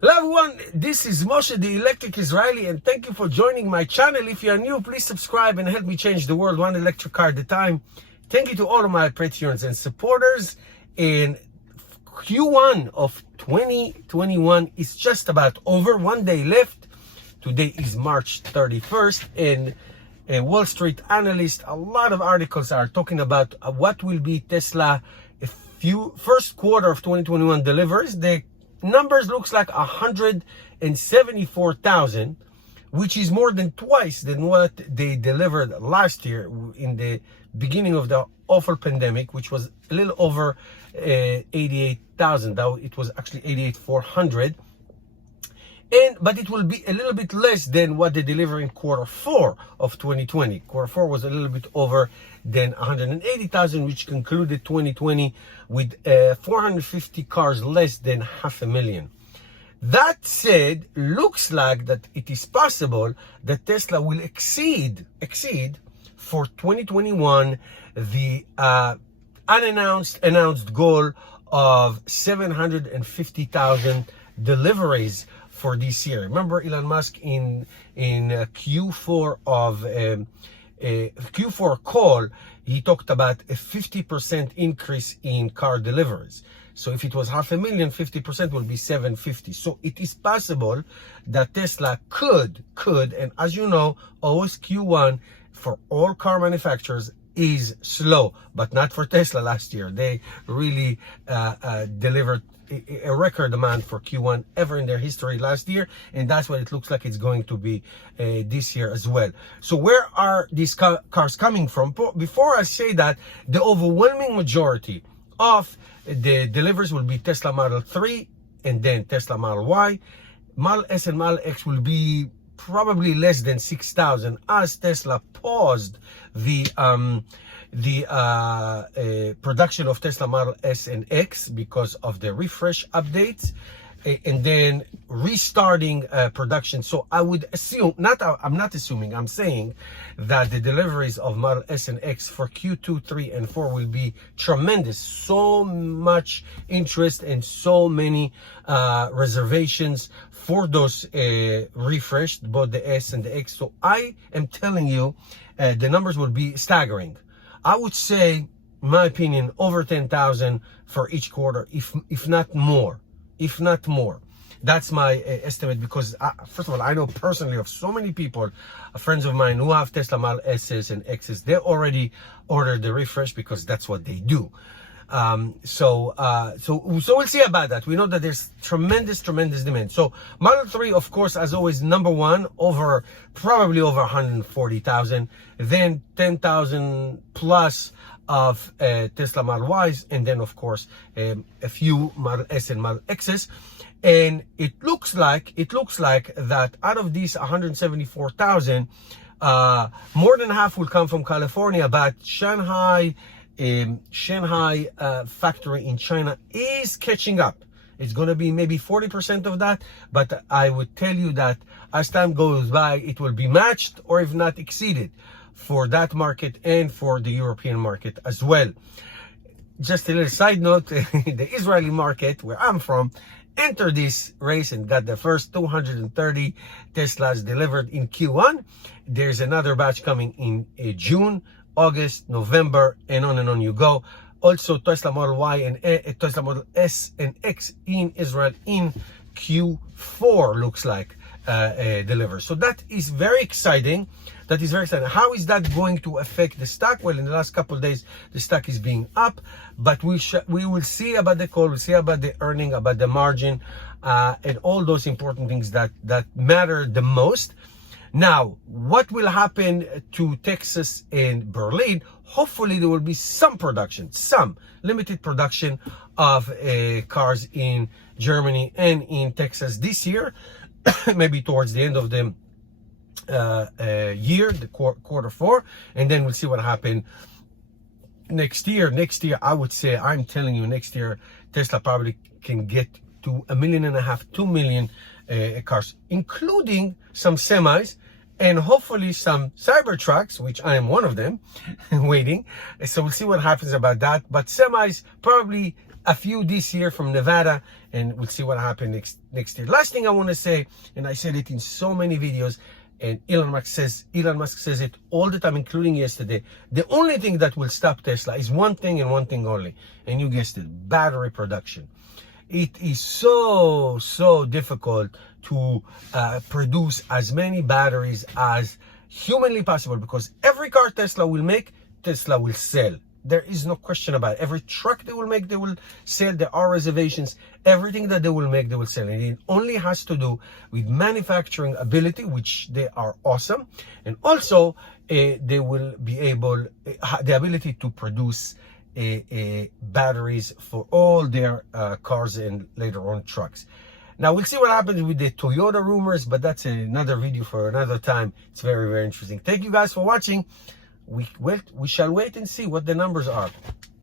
Hello everyone, this is Moshe, the Electric Israeli, and thank you for joining my channel. If you are new, please subscribe and help me change the world one electric car at a time. Thank you to all of my patrons and supporters. In Q1 of 2021 is just about over, 1 day left. Today is March 31st, and Wall Street analysts, a lot of articles are talking about what will be Tesla first quarter of 2021 deliveries. The numbers looks like 174,000, which is more than twice than what they delivered last year in the beginning of the awful pandemic, which was a little over 88,000. Now it was actually 88,400. But it will be a little bit less than what they delivered in quarter 4 of 2020. Quarter 4 was a little bit over than 180,000, which concluded 2020 with 450 cars less than 500,000. That said, looks like that it is possible that Tesla will exceed for 2021 the announced goal of 750,000 deliveries for this year. Remember Elon Musk in Q4 of Q4 call, he talked about a 50% increase in car deliveries. So if it was 500,000, 50% will be 750. So it is possible that Tesla could, and as you know, always Q1 for all car manufacturers is slow, but not for Tesla last year. They really delivered a record amount for Q1 ever in their history last year, and that's what it looks like it's going to be this year as well. So where are these cars coming from? Before I say that, the overwhelming majority of the deliveries will be Tesla Model 3 and then Tesla Model Y. Model S and Model X will be probably less than 6,000 as Tesla paused the production of Tesla Model S and X because of the refresh updates, and then restarting production. So I would assume, I'm not assuming, I'm saying that the deliveries of Model S and X for Q2, 3, and 4 will be tremendous. So much interest and so many reservations for those refreshed, both the S and the X. So I am telling you, the numbers will be staggering. I would say, in my opinion, over 10,000 for each quarter, if not more. That's my estimate, because first of all, I know personally of so many people, friends of mine who have Tesla Model S's and X's. They already ordered the refresh because that's what they do. So we'll see about that. We know that there's tremendous demand. So Model 3, of course, as always, number one, probably over 140,000, then 10,000 plus of Tesla Model Ys, and then of course a few Model S and Model X's. And it looks like that out of these 174,000, more than half will come from California, but Shanghai factory in China is catching up. It's going to be maybe 40% of that, but I would tell you that as time goes by, it will be matched or if not exceeded for that market and for the European market as well. Just a little side note, the Israeli market, where I'm from, entered this race and got the first 230 Teslas delivered in Q1. There's another batch coming in June, August, November, and on you go. Also, Tesla Model Y and Tesla Model S and X in Israel in Q4 looks like deliver. So that is very exciting. How is that going to affect the stock? Well, in the last couple of days, the stock is being up, but we will see about the call, we'll see about the earning, about the margin, and all those important things that matter the most. Now, what will happen to Texas and Berlin? Hopefully there will be some limited production of cars in Germany and in Texas this year, maybe towards the end of the year, the quarter 4, and then we'll see what happens next year. I would say, I'm telling you, next year Tesla probably can get to 1.5 million, 2 million cars, including some semis and hopefully some Cybertrucks, which I am one of them, waiting. So we'll see what happens about that. But semis, probably a few this year from Nevada, and we'll see what happens next year. Last thing I want to say, and I said it in so many videos, and Elon Musk says it all the time, including yesterday. The only thing that will stop Tesla is one thing and one thing only, and you guessed it: battery production. It is so difficult to produce as many batteries as humanly possible, because every car Tesla will make, Tesla will sell. There is no question about it. Every truck they will make, they will sell. There are reservations. Everything that they will make, they will sell. And it only has to do with manufacturing ability, which they are awesome. And also, they will be able, the ability to produce batteries for all their cars and later on trucks. Now we'll see what happens with the Toyota rumors, but that's another video for another time. It's very interesting. Thank you guys for watching. We shall wait and see what the numbers are.